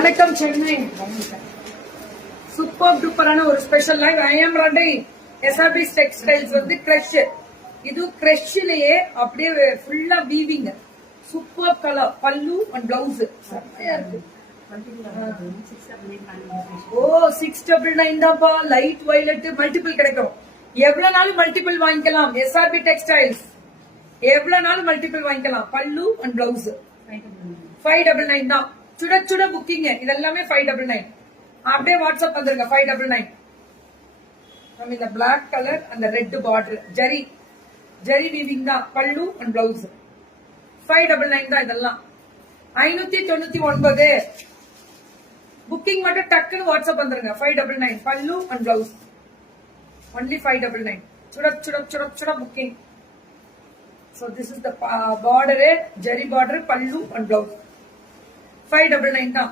வணக்கம் சென்னை. சூப்பர் டூப்பரான ஒரு ஸ்பெஷல் லைவ். ஐ எம் ரண்டை எஸ்ஆர்பி டெக்ஸ்டைல்ஸ் வந்து கிரஷ். இது கிரஷ்லயே அப்படியே ஃபுல்லா weaving. Super colour pallu and blouse செம்மையா இருக்கு. ஓ 699 தான்ப்பா. லைட் வயலட் மல்டிபிள் கிடைக்கும். எவ்வளவு நாளும் மல்டிபிள் வாங்கிக்கலாம். எஸ்ஆர்பி டெக்ஸ்டைல்ஸ் எவ்வளவு நாளும் மல்டிபிள் வாங்கிக்கலாம். பல்லு அண்ட் பிளவுஸ் 599 தான். சுட சுட புக்கிங். இதெல்லாமே 599. அப்படியே வாட்ஸ்அப் வந்துருங்க 599. நம்ம இந்த பிளாக் கலர் அந்த ரெட் பார்டர் ஜரி வீவிங் தான். பல்லு அண்ட் பிளவுஸ் 599 தான். இதெல்லாம் 599. புக்கிங் மட்டும் டக்குன்னு வாட்ஸ்அப் வந்துருங்க 599. பல்லு அண்ட் பிளவுஸ் only 599. சுட booking. So this is the border, jari border, pallu and blouse 599 தான்.